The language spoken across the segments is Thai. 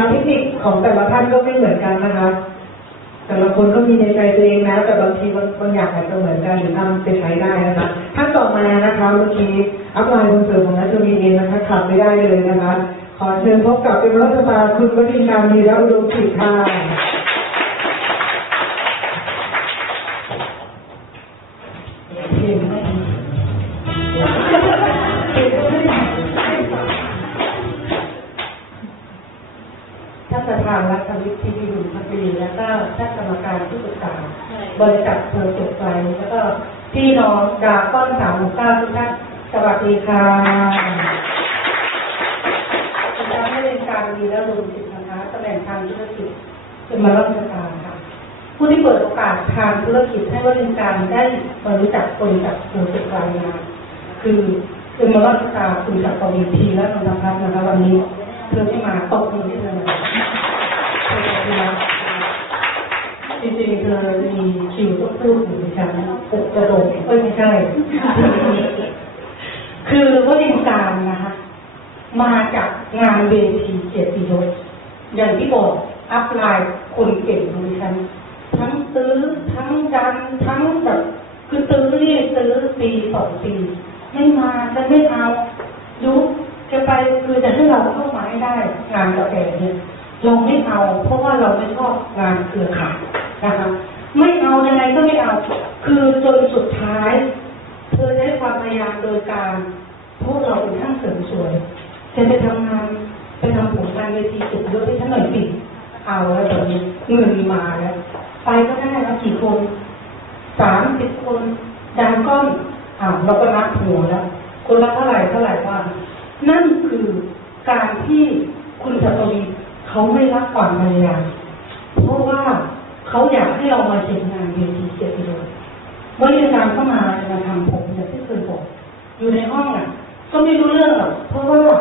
นะคะเทคนิคของแต่ละท่านก็ไม่เหมือนกันนะคะ แต่ละคนก็มีในใจตัวเองนะแต่บางทีบางอย่างอาจจะเหมือนกันหรือทำไปใช้ได้นะคะท่านต่อมานะคะเมื่อกี้อัพไลน์คอนเสิร์ตของนัทวีเองนะคะขาดไม่ได้เลยนะคะ ขอเชิญพบกับเป็นรัฐบาลคุณวรินทร์การมีและอุดมกิจค่ะ ดิบุญพักดีแล้วก็ท่านกรรมการผู้ปรึกษาบริษัทเพอร์เฟกต์ไฟแล้วก็พี่น้องดาก้อนสามหมู่เก้าทุกท่านสวัสดีค่ะอาจารย์ให้เป็นการดีและรวมสิทธินะคะตำแหน่งทางธุรกิจเป็นมาราชการค่ะ ผู้ที่เปิดโอกาสทางธุรกิจให้บริการได้มารู้จักคนจากผู้ศึกษางานคือเป็นมาราชการคุณจากกวินทีและนนทพัฒน์นะคะวันนี้เธอไม่มาตกมือที่เธอมาเธอ จริงๆเธอมีคิวต้องพูดถึงดิฉันปกกระโดดเอ้ยไม่ใช่ คือวรินการนะคะ มาจากงานเวทีเกียรติยศอย่างที่บอกอัพไลน์คนเก่งของดิฉันทั้งซื้อทั้งดันทั้งแบบคือซื้อนี่ซื้อปีสองปีไม่มาจะไม่เอายุจะไปคือจะให้เราเข้ามาให้ได้งานกาแฟเนี่ยเราไม่เอา เพราะว่าเราไม่ชอบงานเครือข่าย นะคะไม่เอายังไงก็ไม่เอา คือจนสุดท้าย เธอใช้ความพยายามโดยการพวกเราเป็นช่างเสริมสวยจะไปทำงานไปทำผลงานเวทีสุดยอดให้ฉันหน่อยสิเอาแล้วตอนนี้เงินมาแล้วไปก็ได้แล้วกี่คนสามสิบคนดานก้อนอ่าเราก็นับหัวแล้วคนละเท่าไหร่เท่าไหร่ว่า นั่นคือการที่คุณสัตวีเขาไม่รับความพยายามเพราะว่า เขาอยากให้เรามาเห็นงานเวทีเกียรติยศบริการเข้ามาจะมาทำผมอย่างที่เคยบอกอยู่ในห้องอะ ก็ไม่รู้เรื่องหรอกเพราะว่า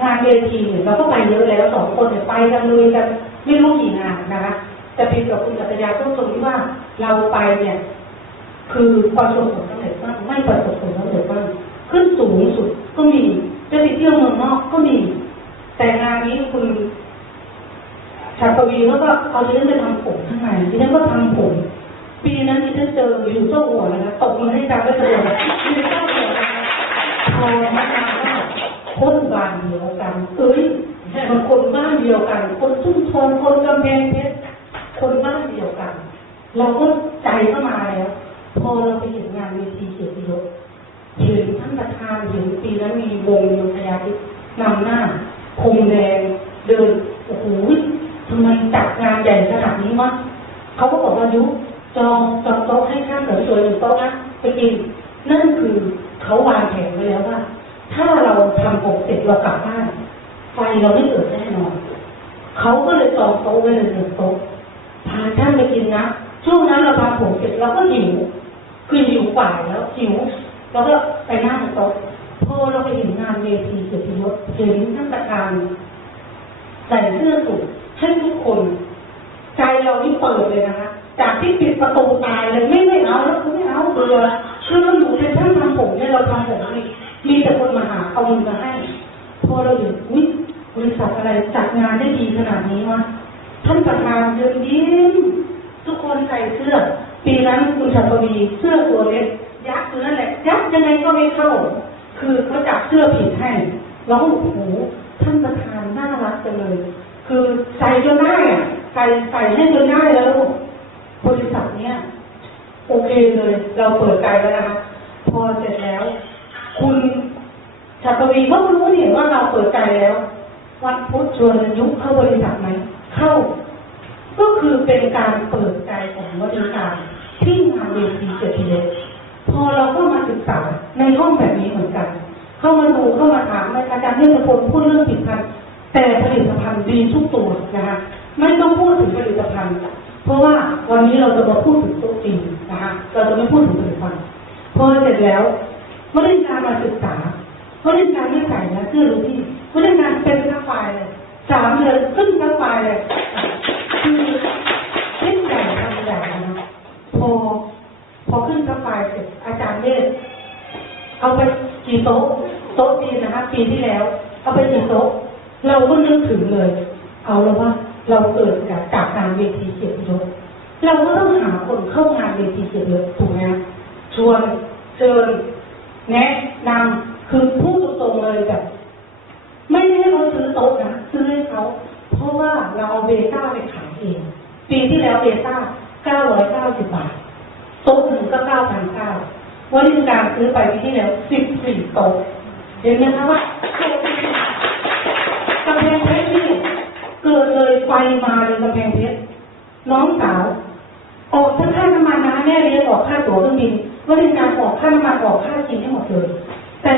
งานเวทีเนี่ยเราก็ไปเยอะแล้วสองคนเนี่ยไปกันเลยกันไม่รู้กี่งานนะคะแต่เพียงกับคุณจักรยาต้องตรงที่ว่าเราไปเนี่ย คือประสบผลสำเร็จบ้างไม่ประสบผลสำเร็จบ้างขึ้นสูงสุดก็มีจะไปเที่ยวเมืองนอกก็มี แต่งานนี้คุณ ชาตวีแล้วก็เอาดิฉันไปทำผมข้างในดิฉันก็ทำผม ปีนั้นดิฉันเจออยู่เจ้าหัวนะคะตกมาให้จำได้เลยอยู่เจ้าหัวนะคะพอมาจำว่าคนบ้านเดียวกันเอ้ยมันคนบ้านเดียวกัน คนชุ่มชนคนกำแพงเพชรคนบ้านเดียวกัน เราก็ใจเข้ามาแล้วพอเราไปเห็นงานเวทีเกียรติยศเห็นท่านประธานเห็นปีนั้นมีวงโยธยาทิตนำหน้าพรมแดงเดินโอ้โห ทำไมจัดงานใหญ่ขนาดนี้วะเขาก็บอกว่ายุจองจองโต๊ะให้ข้าเสริมสวยหนึ่งโต๊ะนะไปกินนั่นคือเขาวางแผนไว้แล้วว่า ถ้าเราทำผมเสร็จเรากลับบ้านไฟเราไม่เกิดแน่นอนเขาก็เลยจองโต๊ะไว้เลยหนึ่งโต๊ะพาท่านไปกินนะช่วงนั้นเราทำผมเสร็จเราก็หิวคือหิวกว่าแล้วหิวเราก็ไปนั่งโต๊ะพอเราไปเห็นงานเวทีเกียรติยศเห็นท่านประธานใส่เสื้อสูท ให้ทุกคน ใจเราที่เปิดเลยนะคะ จากที่ปิดประตูตายเลยไม่ไม่เอาแล้วไม่เอาเบื่อคือเราอยู่ในท่านทำผมเนี่ยเราทำผมนี่มีแต่คนมาหาเอาเงินมาให้ พอเราเห็นอุ้ยบริษัทอะไรจัดงานได้ดีขนาดนี้วะท่านประธานเดินยิ้มทุกคนใส่เสื้อ ปีนั้นคุณชัตวีเสื้อตัวเล็กยักษ์ตัวนั่นแหละยักษ์ยังไงก็ไม่เข้าคือเขาจับเสื้อผิดให้เราก็โอ้โหท่านประธานน่ารักจังเลย คือใส่จนได้อะใส่ใส่ให้จนได้แล้วบริษัทเนี้ยโอเคเลย เราเปิดใจแล้วนะคะพอเสร็จแล้ว คุณชัตวีก็รู้เนี่ว่าเราเปิดใจแล้ว วันพุธชวนยุคเข้าบริษัทไหมเข้า ก็คือเป็นการเปิดใจของบริการที่งานเวทีเกียรติยศพอเราก็มาศึกษาในห้องแบบนี้เหมือนกัน เข้ามาดูเข้ามาถามอาจารย์เรื่องพลพูดเรื่องผลิตภัณฑ์ แต่ผลิตภัณฑ์ดีทุกตัวนะคะไม่ต้องพูดถึงผลิตภัณฑ์ เพราะว่าวันนี้เราจะมาพูดถึงตัวจริงนะคะเราจะไม่พูดถึงผลิตภัณฑ์พอเสร็จแล้วบริการมาศึกษาบริการไม่ใส่นะเสื้อรู้ที่บริการเป็นทั้งฝ่ายเลยสามเดือนขึ้นทั้งฝ่ายเลยคือเล่นใหญ่ทำใหญ่นะพอพอขึ้นทั้งฝ่ายเสร็จอาจารย์เนตเอาไปกี่โต๊ะโต๊ะจีนนะคะปีที่แล้ว เอาไปกี่โต๊ะ เราก็นึกถึงเลย เอาแล้วว่าเราเกิดจากจากงานเวทีเกียรติยศเราก็ต้องหาคนเข้างานเวทีเกียรติยศถูกไหมชวนเชิญแนะนำคือพูดตรงเลยแบบไม่ได้ให้เขาซื้อโต๊ะนะซื้อให้เขาเพราะว่าเราเอาเบต้าไปขายเองปีที่แล้วเบต้า990 บาทโต๊ะหนึ่งก็9,900วันนี้การซื้อไปปีที่แล้ว 14โต๊ะเห็นไหมคะว่า เกิดเลยไฟมาเลยกำแพงเพชรน้องสาว ออกทั้งค่าน้ำมันนะแม่เลี้ยงออกค่าตั๋วเครื่องบินวันนี้การออกค่าน้ำมันออกค่ากินให้หมดเลยแต่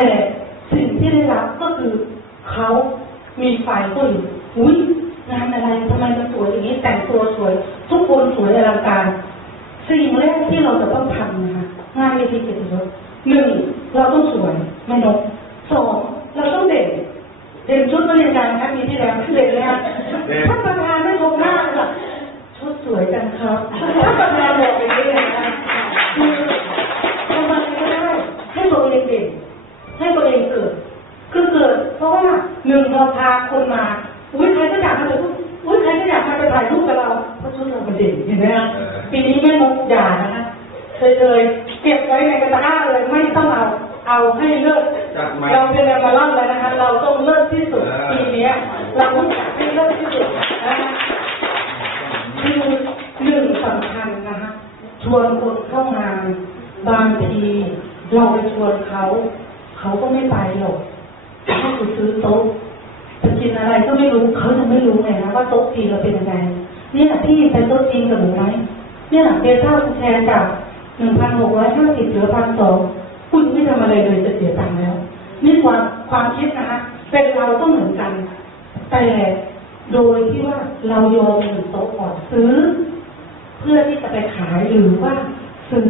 สิ่งที่ได้รับก็คือเขามีไฟก็อยู่อุ้ยงานอะไรทำไมมันสวยอย่างนี้แต่งตัวสวย ทุกคนสวยอลังการสิ่งแรกที่เราจะต้องทำนะคะงานเวทีเกียรติยศหนึ่งเราต้องสวยไม่นกสองเราต้องเด่น เด่นชุดนักเรียนการนะปีที่แล้วเด่นเลยค่ะท่านประธานไม่ชมหน้าเลยค่ะชุดสวยจังครับท่านประธานบอกอย่างนี้เลยนะคะคือทำไมไม่ได้ให้ตัวเองเด่นให้ตัวเองเกิด คือเกิด เพราะว่าหนึ่งเราพาคนมา อุ้ยใครก็อยากมาเลยอุ้ยใครก็อยากมาไปถ่ายรูปกับเราเพราะชุดเราเป็นเด่นเห็นไหมคะปีนี้แม่นกอย่านะคะเคยเลยเก็บไว้ในกระดาษเลยไม่ต้องเอาเอาให้เลิศจัดใหม่ เราเป็นแอมมาลอนแล้วนะคะ เราต้องเลิศที่สุดปีเนี้ยเราต้องอยากให้เลิศที่สุดนะคะคือหนึ่งสำคัญนะคะชวนคนเข้างานบางทีเราไปชวนเขา เขาก็ไม่ไปหรอกให้ไปซื้อโต๊ะจะกินอะไรก็ไม่รู้เขาจะไม่รู้ไงนะว่าโต๊ะจีนเราเป็นยังไงเนี่ยพี่ไปโต๊ะจีนกับหนูไหมเนี่ยเบต้าคุณแชร์จากหนึ่งพันหกร้อยห้าสิบเหลือพันสองคุณไม่ทำอะไรเลยจะเสียตังค์แล้ว นี่ความความคิดนะคะเป็นเราก็เหมือนกัน แต่โดยที่ว่าเราโยนหนึ่งโต๊ะก่อนซื้อ เพื่อที่จะไปขายหรือว่าซื้อ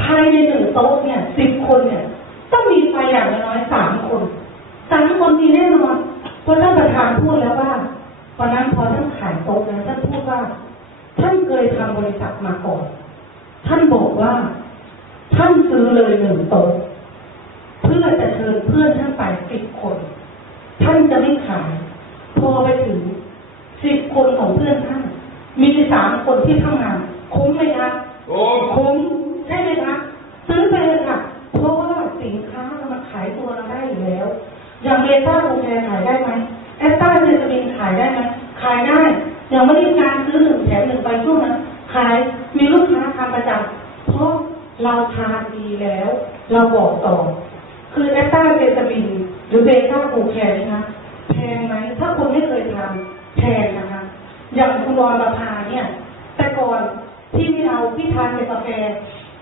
ภายในหนึ่งโต๊ะเนี่ยสิบคนเนี่ย ต้องมีไฟอย่างน้อยสามคนสามคนมีแน่นอนเพราะท่านประธานพูดแล้วว่าวันนั้นพอท่านขายโต๊ะนะท่านพูดว่า ท่านเคยทำบริษัทมาก่อน ท่านบอกว่า ท่านซื้อเลยหนึ่งโต๊ะ พื่อจะเชิญเพื่อนท่านไปสิบคน ท่านจะไม่ขาย พอไปถึงสิบคนของเพื่อนท่าน มีสามคนที่ทำงาน คุ้มไหมคะโอ้คุ้มใช่ไหมคะซื้อไปเลยค่ะ เพราะว่าสินค้ามันขายตัวเราได้อยู่แล้ว อย่างเบต้าโอเคขายได้ไหมแอสตาเซนซามินขายได้ไหมขายได้ อย่างไม่ได้การซื้อหนึ่งแถมหนึ่งไปช่วงนั้นขายมีลูกค้าทำประจำเพราะเราทานดีแล้ว เราบอกต่อ คือแอสตาเซนซามินหรือเบต้าโอเคนะคะแพงไหมถ้าคนไม่เคยทำแพงนะคะ อย่างคุณรอนประพาเนี่ย แต่ก่อนพี่ไม่เอาพี่ทานแต่กาแฟ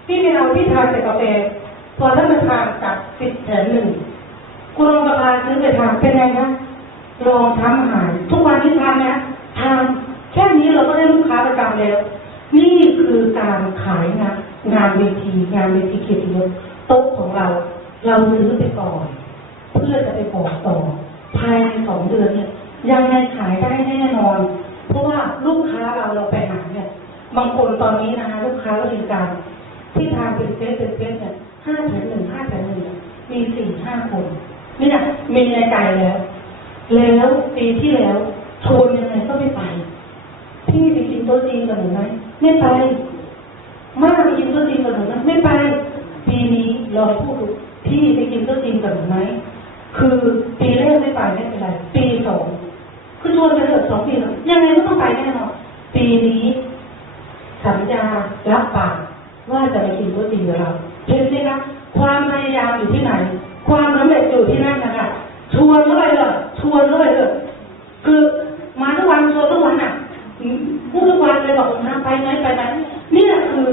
พี่ไม่เอาพี่ทานแต่กาแฟพอท่านมาทานจากสิบแถมหนึ่งคุณรองประพาซื้อไปทานเป็นไงคะลองทำอาหารทุกวันนี้ทานนะทานแค่นี้เราก็ได้ลูกค้าประจำแล้ว นี่คือการขายงานงานเวทีงานเวทีเกียรติยศโต๊ะของเรา เราซื้อไปก่อน เพื่อจะไปบอกต่อ ภายในสองเดือนเนี่ยยังไงขายได้แน่นอน เพราะว่าลูกค้าเราเราไปหาเนี่ย บางคนตอนนี้นะคะลูกค้าบริการที่ทานเป็นเฟสเป็นเฟสเนี่ยห้าแถมหนึ่งห้าแถมหนึ่งมีสี่ห้าคนนี่นะมีในใจแล้ว แล้วปีที่แล้วชวนยังไงก็ไม่ไปพี่ไปกินโต๊ะจีนกับหนูไหมไม่ไปมากไปกินโต๊ะจีนกับหนูไหมไม่ไปปีนี้ลองพูดดู พี่ไปกินโต๊ะจีนกับหนูไหมคือปีแรกไม่ไปไม่เป็นไร ปีสองคือชวนไปเถอะสองปีแล้วยังไงก็ต้องไปแน่นอนปีนี้สัญญารับปากว่าจะไปกินโต๊ะจีนกับเราเห็นไหมคะความพยายามอยู่ที่ไหน ความสำเร็จอยู่ที่นั่นนะคะชวนเข้าไปเลยชวนเข้าไปเลยคือมาทุกวันชวนทุกวันอะพูดทุกวันเลยบอกนะไปไหมไปไหมนี่คือ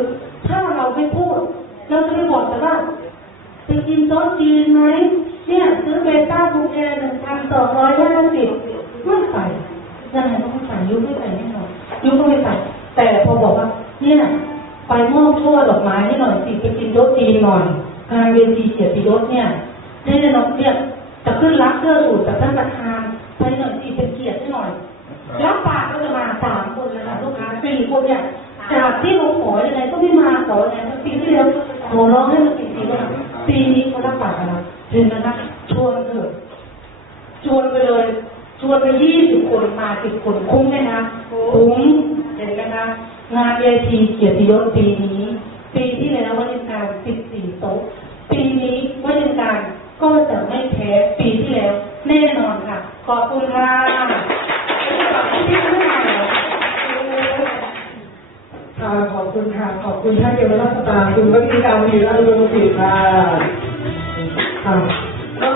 ถ้าเราไม่พูด เราจะไม่บอกแต่ว่า ไปกินโต๊ะจีนไหมเนี่ยซื้อเบต้าบูแอร์หนึ่งพันสองร้อยห้าสิบไม่ไปยังไงก็ไม่ไปยุไม่ไปแน่นอนยุ้ก็ไม่ไปแต่พอบอกว่า เนี่ยไปมอบช่อดอกไม้ให้หน่อยสิไปกินโต๊ะจีนหน่อยงานเวทีเกียรติยศเนี่ยได้จะน้องเนี่ยจะขึ้นรับเสื้อสูทจากท่านประธานไปหน่อยสิเป็นเกียรติหน่อยแล้วปากก็จะมาสามคนเลยค่ะลูกค้าสี่คนเนี่ยจากที่เราขอยังไงก็ไม่มาขอยังไงปีที่แล้วขอร้องให้มาสี่ปีแล้ว ปีนี้เขารับปากกับเราเห็นไหมนะชวนเถอะชวนไปเลย ชวนไปยี่สิบคนมาสิบคนคุ้มไหมคะคุ้มเห็นไหมคะงานเวทีเกียรติยศปีนี้ ปีที่แล้ววัฒนการสิบสี่โต๊ะปีนี้วัฒนการก็จะไม่แพ้ปีที่แล้ว แน่นอนค่ะ ขอบคุณค่ะ ค่ะขอบคุณค่ะ ขอบคุณท่านเยาวราชตาคุณวชิการมีราชบุตรค่ะค่ะก็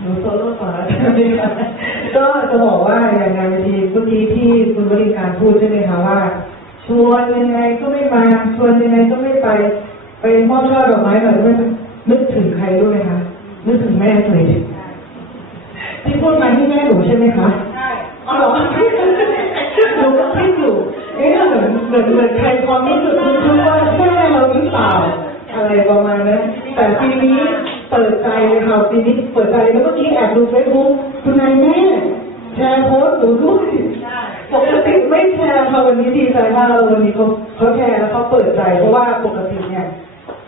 หนูโซโล่ก่อนแล้วใช่ไหมคะก็จะบอกว่าอย่างงานทีเมื่อกี้ที่คุณวริการพูดใช่ไหมคะว่า ชวนยังไงก็ไม่มา ชวนยังไงก็ไม่ไป ไปมอบช่อดอกไม้หน่อยไม่นึกถึงใครรู้ไหมคะนึกถึงแม่หน่อยที่พูดมาที่แม่หนูใช่ไหมคะ ปีนี้เปิดใจเลยค่ะปีนี้เปิดใจแล้วเมื่อกี้แอบดูเฟซบุ๊กคุณนายแม่แชร์โพสต์หนูด้วยปกติไม่แชร์ค่ะวันนี้ดีใจมากเลยวันนี้เขาเขาแชร์แล้วเขาเปิดใจเพราะว่าปกติเนี่ย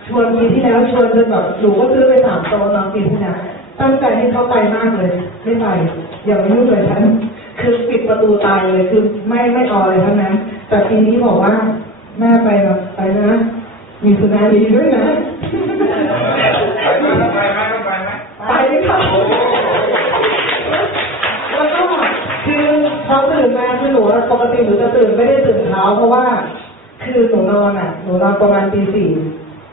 ชวนปีที่แล้วชวนจนแบบหนูก็ซื้อไปสามโต๊ะน้องปีที่แล้วตั้งใจให้เขาไปมากเลย ไม่ไปอย่ามายุ่งเลยฉันคือปิดประตูตายเลยคือไม่ไม่เอเลยทั้งนั้น แต่ปีนี้บอกว่าแม่ไปแบบไปนะ มีสุนารีด้วยนะ ไปไหมต้องไปไหมไปไหมไปเลยค่ะแล้วก็คือพอตื่นมาคือหนูปกติหนูจะตื่นไม่ได้ตื่นเช้าเพราะว่า คือหนูนอนอะหนูนอนประมาณตีสี่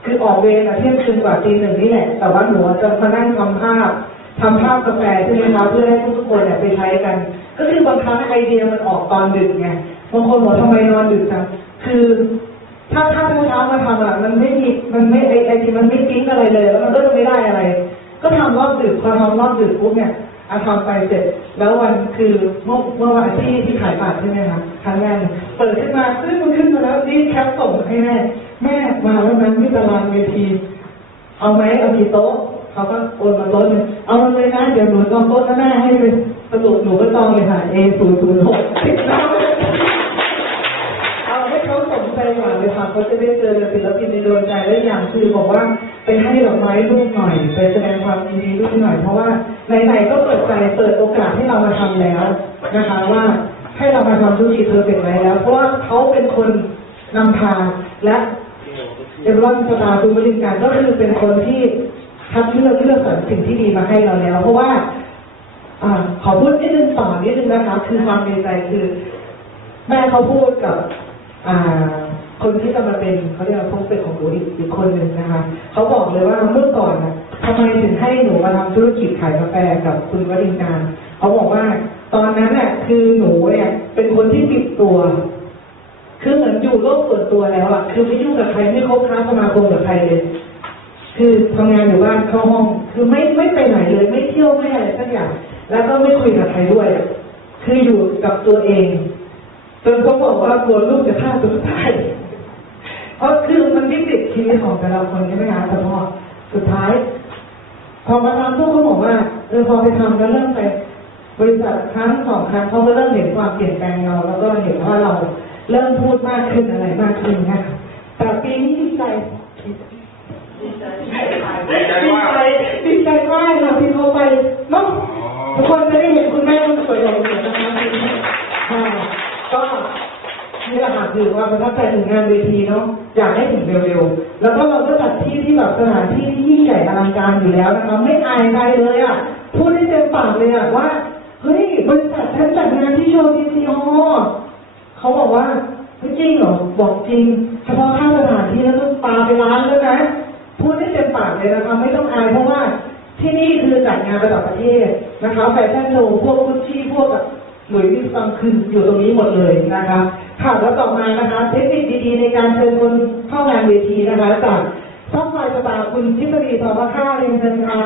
คือออกเวรอะเที่ยงคืนกว่าตีหนึ่งนี่แหละ แต่ว่าหนูอะจะมานั่งทำภาพทำภาพกาแฟใช่ไหมคะเพื่อให้ทุกๆคนเนี่ยไปใช้กัน ก็คือบางครั้งไอเดียมันออกตอนดึกไงบางคนบอกทำไมนอนดึกจังคือ ถ้าถ้าเมื่อเช้ามาทำอะมันไม่มีมันไม่ไอไอที่มันไม่ปิ๊งอะไรเลยแล้วมันก็จะไม่ได้อะไร ก็ทำรอบดึกพอทำรอบดึกปุ๊บเนี่ยอาทำไปเสร็จ แล้ววันคือเมื่อเมื่อวันที่ที่ขายบัตรใช่ไหมคะครั้งแรกเนี่ยเปิดขึ้นมาซึ่งมันขึ้นมาแล้วรีบแคปส่งให้แม่แม่มาแล้วนั้นที่ตารางเวทีเอาไหมเอากี่โต๊ะเขาก็โอนมาโต๊ะนึงเอามาเลยนะเดี๋ยวหนูจองโต๊ะหน้าให้เลยสรุปหนูก็จองเลยค่ะ A ศูนย์ศูนย์หก สนใจหน่อยเลยค่ะเขาจะได้เจอศิลปินในดวงใจและอย่างคือบอกว่าไปให้ดอกไม้ลูกหน่อย ไปแสดงความยินดีลูกหน่อย เพราะว่าไหนๆก็เปิดใจเปิดโอกาสให้เรามาทำแล้วนะคะว่าให้เรามาทำธุรกิจเธอเป็นไรแล้ว เพราะว่าเขาเป็นคนนำทาและเอเวอร์สตาร์คุณบริการก็คือเป็นคนที่คัดเลือกเลือกสรรสิ่งที่ดีมาให้เราแล้ว เพราะว่าอขอพูดนิดนึงต่อนิดนึงนะคะ คือความในใจคือ แม่เขาพูดกับ อ่า คนที่จะมาเป็นเขาเรียกว่าพงเป็นของหนูอีกอีกคนหนึ่งนะคะเขาบอกเลยว่าเมื่อก่อนนะทำไมถึงให้หนูมาทำธุรกิจขายกาแฟกับคุณวรินการเขาบอกว่า ตอนนั้นน่ะคือหนูเนี่ยเป็นคนที่ปิดตัว คือเหมือนอยู่โลกส่วนตัวแล้วอะคือไม่ยุ่งกับใครไม่คบค้าสมาคมกับใครเลยคือทำงานอยู่บ้านเข้าห้อง คือไม่ไม่ไปไหนเลย ไม่เที่ยวไม่อะไรสักอย่าง แล้วก็ไม่คุยกับใครด้วย คืออยู่กับตัวเองจนเขาบอกว่ากลัวลูกจะฆ่าตัวตาย เพราะคือมันวิกฤตชีวิตของแต่ละคนใช่ไหมคะแต่พอสุดท้าย พอมาทำพวกเขาบอกว่าเออพอไปทำแล้วเริ่มไปบริษัทครั้งสองครั้งเขาก็เริ่มเห็นความเปลี่ยนแปลงเรา แล้วก็เห็นว่าเราเริ่มพูดมากขึ้นอะไรมากขึ้นนะคะแต่ปีนี้ดีใจดีใจดีว่าใจดีใจมากค่ะที่เขาไปเนาะทุกคนจะได้เห็นคุณแม่คนสวยอย่างนี้นะคะค่ะก็ นี่แหละค่ะคือว่าประทับใจถึงงานเวทีเนาะอยากให้ถึงเร็วๆแล้วก็เราก็จัดที่ที่แบบสถานที่ที่ยิ่งใหญ่อลังการอยู่แล้วนะคะไม่อายใครเลยอะพูดได้เต็มปากเลยอะว่าเฮ้ยบริษัทฉันจัดงานที่โชว์ทีซีฮอเขาบอกว่าไม่จริงเหรอบอกจริงเฉพาะค่าสถานที่แล้วก็ปาไปล้านแล้วนะพูดได้เต็มปากเลยนะคะไม่ต้องอายเพราะว่าที่นี่คือจัดงานระดับประเทศนะคะแฟชั่นโชว์พวกกุชชี่พวกแบบ หลุยส์วิตตองคืออยู่ตรงนี้หมดเลยนะคะค่ะแล้วต่อมานะคะเทคนิคดีๆในการเชิญคนเข้างานเวทีนะคะจากซ่อมไฟสตาร์คุณทิพดีทอพค่าเรียนเชิญค่ะ